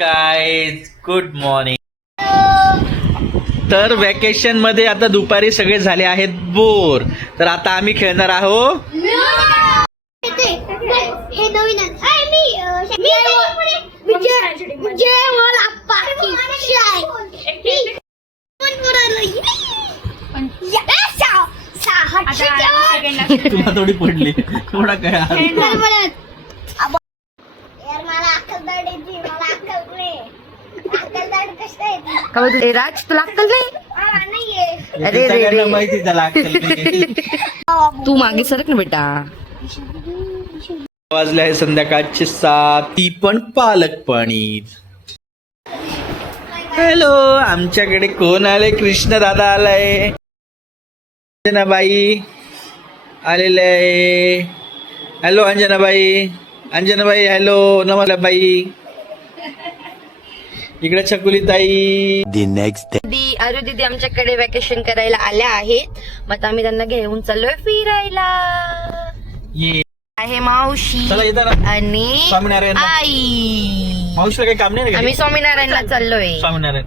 Guys good morning. तर vacation मध्ये आता दुपारी सगळे झाले आहेत बोर, तर आता आम्ही खेळणार आहोत तुला थोडी पडली थोडा काय राज तुला अक्कल नाही? अरे रे माहिती त्याला तू मागे सरक ना बेटा. वाजले आहे संध्याकाळचे 7, ती पण पालक पनीर. हॅलो, आमच्याकडे कोण आले? कृष्ण दादा आलाय, अंजनाबाई आलेले आहे. हॅलो अंजनाबाई, अंजनाबाई हॅलो, नमस्कार बाई. इकडे छकुली ताई. अरे दीदी आमच्याकडे वॅकेशन करायला आल्या आहेत, मग आम्ही त्यांना घेऊन चाललोय फिरायला. ये आहे मावशी चला येतात ना. आणि स्वामीनारायण आई. मावशीला काही काम नाही ना? आम्ही स्वामीनारायणला चाललोय. स्वामीनारायण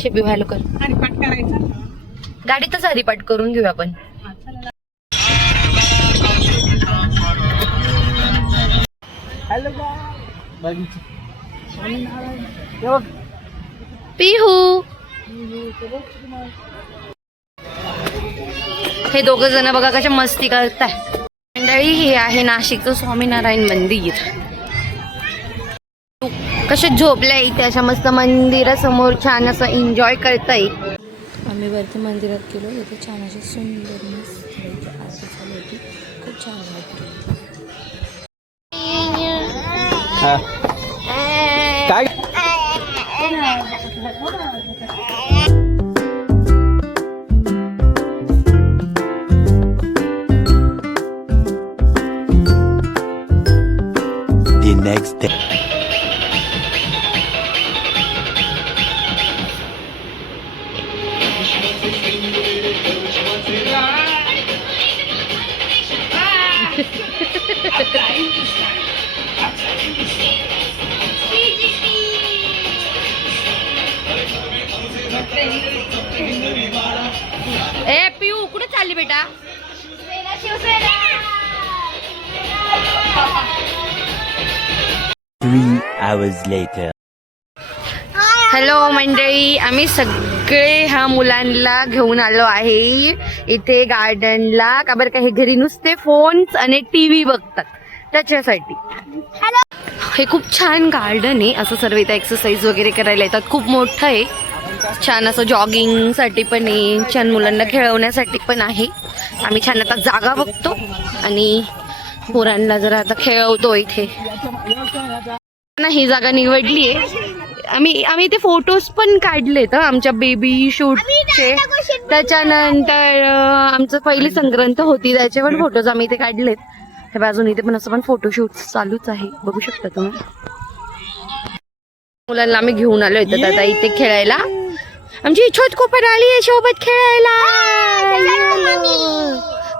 शेबी व्हायला कर हरिपाठ करायचा, गाडीतच हरिपाठ करून घेऊ आपण. पिहू हे दोघ जण बघा कशा मस्ती करताय. मंडळी हे आहे नाशिकचं स्वामीनारायण मंदिर. कसे झोपलंय इथे अशा मस्त मंदिरासमोर, छान असं एन्जॉय करताय. आम्ही वरती मंदिरात गेलो, इथे छान अशी सुंदर मस्त आरती चालू होती, खूप छान वाटतं. काय next day. ए पिऊ कुठे चालली बेटा? Hours later. हॅलो मंडळी, आम्ही सगळे ह्या मुलांना घेऊन आलो आहे इथे गार्डनला. का बरं का, हे घरी नुसते फोन्स आणि टीव्ही बघतात त्याच्यासाठी. हे खूप छान गार्डन आहे, असं सर्व इथं एक्सरसाइज वगैरे करायला येतात. खूप मोठं आहे, छान असं जॉगिंग साठी पण आहे, छान मुलांना खेळवण्यासाठी पण आहे. आम्ही छान आता जागा बघतो आणि पोरांना जरा आता खेळवतो इथे. ही जागा निवडली आहे. आम्ही ते फोटोज पण काढलेत आमच्या बेबी शूटचे. त्याच्यानंतर आमचं पहिली संक्रांत होती, त्याचे पण फोटोज आम्ही इथे काढलेत. हे बाजून इथे पण असं पण फोटोशूट चालूच आहे, बघू शकता तुम्ही. मुलांना आम्ही घेऊन आलो होतो दादा इथे खेळायला. आमची छोट कोपर आली आहे सोबत खेळायला.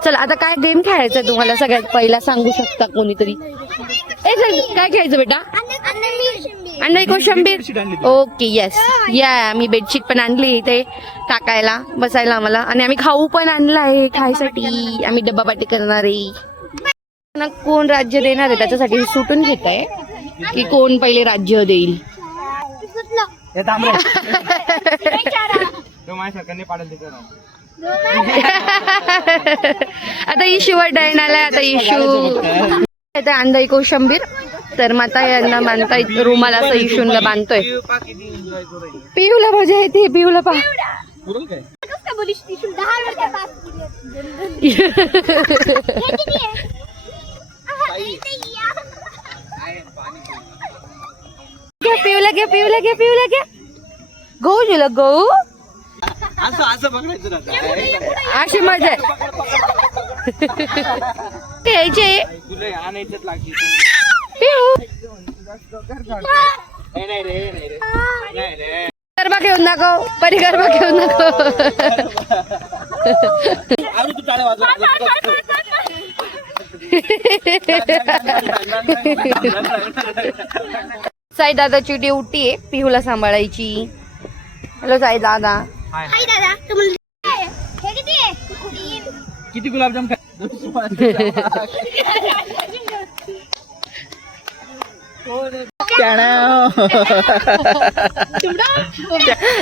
चला आता काय गेम खेळायचा तुम्हाला सगळ्यात पहिला सांगू शकता कोणीतरी? काय खेळायचं बेटा? अंडा कोशिंबीर. ओके येस या, मी बेडशीट पण आणली इथे टाकायला बसायला आम्हाला, आणि आम्ही खाऊ पण आणला आहे खायसाठी. आम्ही डब्बा पार्टी करणार आहे. कोण राज्य देणार आहे त्याच्यासाठी सुटून घेत आहे की कोण पहिले राज्य देईल. आता इशू वर डायन आलाय. आता इशू अंदाई कोशिंबीर, तर माता यांना बांधताय रुमाल, असं इशूला बांधतोय. पिऊला मजा येते, पिऊला पा. पिऊला घ्या, पिऊला घ्या, पिऊला घ्या. गहू जुला गहू, अशी मजा आहे. घ्यायचे गरबा घेऊन दाखव, परी गरबा घेऊन दाखव. साई दादाची ड्युटी आहे पिहूला सांभाळायची. हॅलो साई दादा. हाय दादा तुम्हाला हे किती आहे? किती गुलाबजाम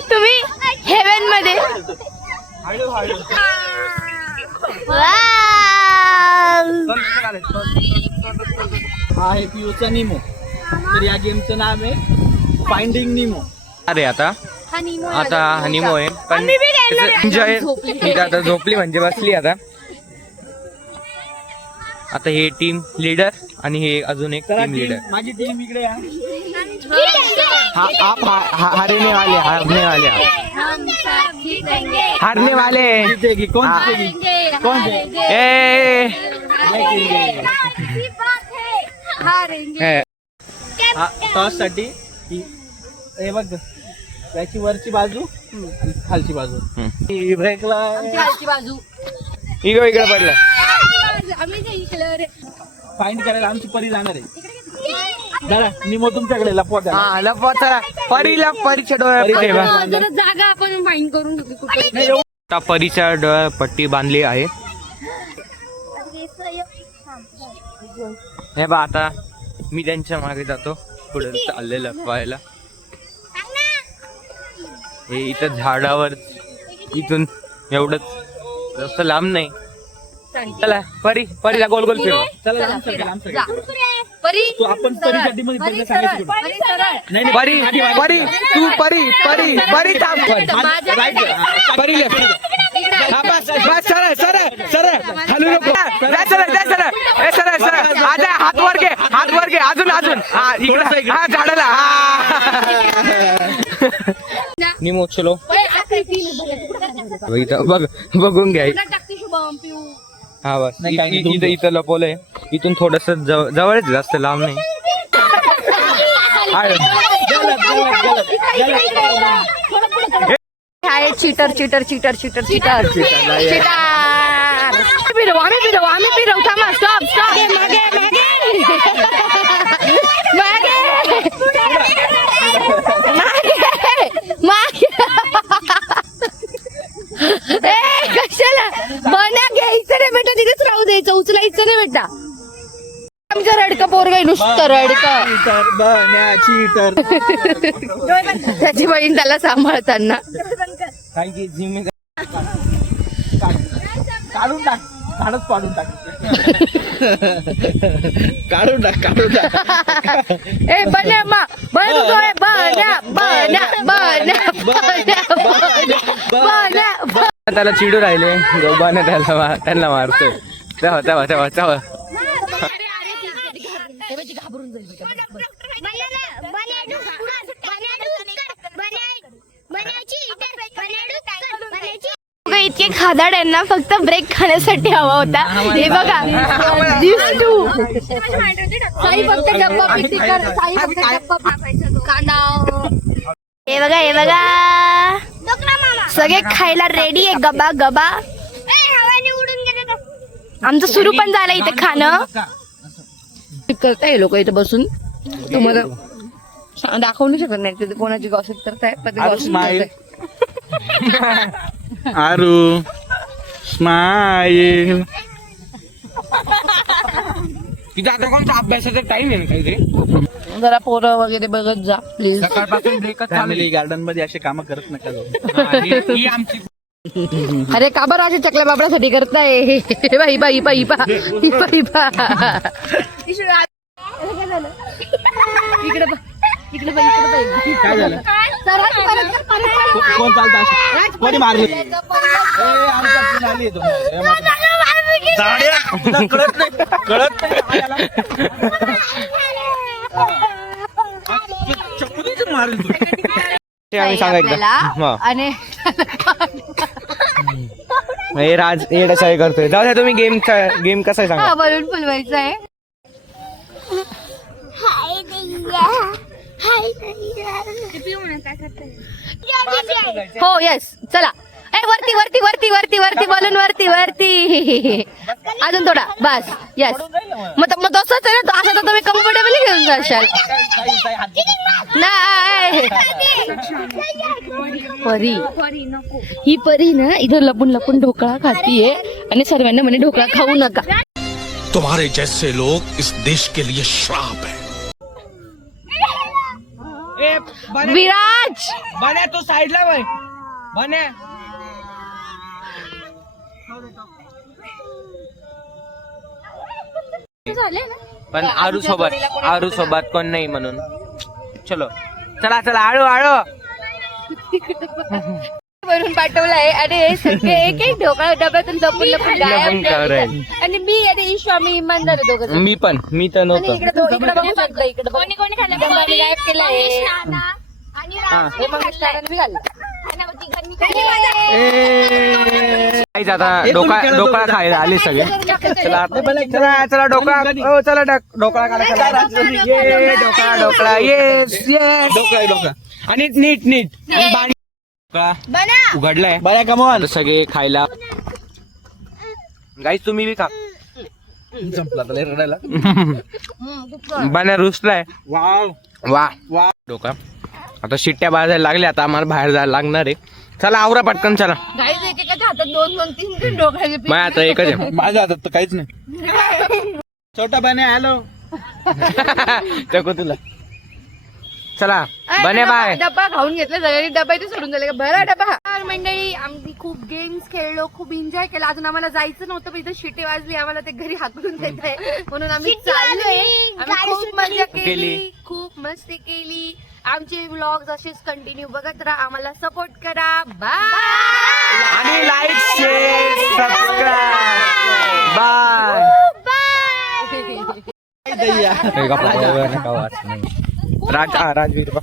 तुम्ही हेवन मध्ये हा आहे पियूचा निमो. तर या गेमचं नाव आहे फाइंडिंग निमो. अरे आता हनीमो आहे पण एन्जॉय ही आता झोपली म्हणजे बसली आता. आता हे टीम लीडर आणि हे अजून एक टीम लीडर. माझी टीम इकडे या. आप हारने वाले हारने वाले जीतेगी कौन जीतेगी कौन जीतेगी? ए टॉस साठी हे बघ त्याची वरची बाजू आणि खालची बाजू. ब्रेकला बाजू इकडे पडलं. फाइंड करायला आमची परी जाणार आहे. जरा निमो तुमच्याकडे लपवा त्याला. लपवा चला परीला परीच्या डोळ्यात जागा आपण फाईन करून घेऊ कुठे. आता परीच्या डोळ्यात पट्टी बांधली आहे. हे बा आता मी त्यांच्या मागे जातो पुढे चालले लपवायला. हे इथं झाडावर इथून एवढंच जास्त लांब नाही. चला परीला गोल गोल फिरव. चला आमच्याकडे. परी तू आपण परीच्या टीममध्ये परीला सांगायचं कुठं? नाही, नाही. परी तू परी थांब. परी लेफ्ट. हा बस सरळ खालू नको. सरळ आजा हात वर घे अजून हा इकडे हा झाडाला. निमो चलो बघून घ्या. हा बस नाही, काही नाही. इथं लपवलंय. इथून थोडस जवळच जास्त लांब नाही. चीटर आम्ही फिरव थांबा. स्टॉप कशाला बना घ्यायचं नाही बेटा. तिथेच राहू द्यायचं. उचलायचं नाही बेटा. आमचं रडकं पोरग नुसतं रडकं. त्याची बहीण त्याला सांभाळताना काढून टाक. झाडच पाडून टाक. काढून टाक. ए बना त्याला चिडू राहिले गोबाने त्यांना मारतोय. तेव्हा इतके खादाड आहे ना. फक्त ब्रेक खाण्यासाठी हवा होता. हे बघा साई फक्त डब्बा पिटी कर. साई फक्त डब्बा कांदा. हे बघा सगळे खायला रेडी आहे. गबा आमचं सुरू पण झालं इथे खाणं. करताय लोक इथे बसून. तुम्हाला दाखवू नाही शकत नाही तिथे कोणाची गॉसिप करताय. आरू स्माईल. तिथं आता कोणता अभ्यासाचा टाइम आहे ना काहीतरी. जरा पोरं वगैरे बघत जा प्लीज. सकाळपासून ब्रेकच फॅमिली गार्डन मध्ये असे काम करत नका जाऊ. ही आमची. अरे का बरं असे चकल्या बाबड्यासाठी करताय. बाई इकडे काय झालं? कोण चालतं? कोणी मारली? कळत नाही. आम्ही सांगायचं आणि हे राज येण्यासाठी करतोय. जाऊ द्या तुम्ही गेम कसा आहे सांगा. बलून फुलवायचं आहे. हो येस चला. वरती बलून वरती अजून थोडा बस. येस मग तसंच आहे ना. असं तर तुम्ही कम्फर्टेबली घेऊन जाशाल. नाही परी ही परी ना इथं लपून लपून ढोकळा खातीये आणि सर्वांना म्हणे ढोकळा खाऊ नका. तुम्हारे जैसे लोग इस देश के लिए श्राप है. विराज बन्या तू साईडला बाय बन्या. पण आरू सोबत कोण नाही म्हणून चलो चला चला आळू आळू वरून पाठवलाय आणि हे सगळे एक एक ढोकळा डब्यातून लपून लपून गायब करायला. आणि मी आणि ईशू आम्ही इमानदार आहे दोघं जण. मी तर आणि नव्हतो. इकडे बघू शकता इकडे कोणी कोणी खाल्लं डब्बा आम्ही गायब केलाय. आणि हे मग मिस्टरांनी बी खाल्लं. काहीच आता ढोकळा खायला आले सगळे. चला चला चला चला ढोकळा काढा. ये ढोकळा येस येस ढोकळा आणि नीट ढोकळा उघडलाय बऱ्या कमॉन. सगळे खायला. गाईस तुम्ही बी खा. संपला तर रडायला. बन्या रुसलाय. वा ढोकळा आता शिट्ट्या बाजायला लागल्या. आता आम्हाला बाहेर जायला लागणार आहे. चला आवरा पटकन चला. गाईज एकेकाच्या हातात 2-2-3 ढोकळ्याचे पीस. मग आता एकच आहे. माझ्या हातात तर काहीच नाही. छोटा बन्या हॅलो. चको तुला चला बने बाय. डब्बा खाऊन घेतला सगळ्यांनी. डब्बा इथे सोडून झाले का बरा डब्बा. मंडळी आम्ही खूप गेम्स खेळलो, खूप एन्जॉय केला. अजून आम्हाला जायचं नव्हतं पण इथं शिटी वाजली. आम्हाला ते घरी हाकलून देत आहे म्हणून आम्ही चाललोय. आम्ही खूप मजा केली, खूप मस्ती केली. आमचे व्लॉग्स असेच कंटिन्यू बघत राहा. आम्हाला सपोर्ट करा. बाय आणि like share subscribe bye. Rajveer बा.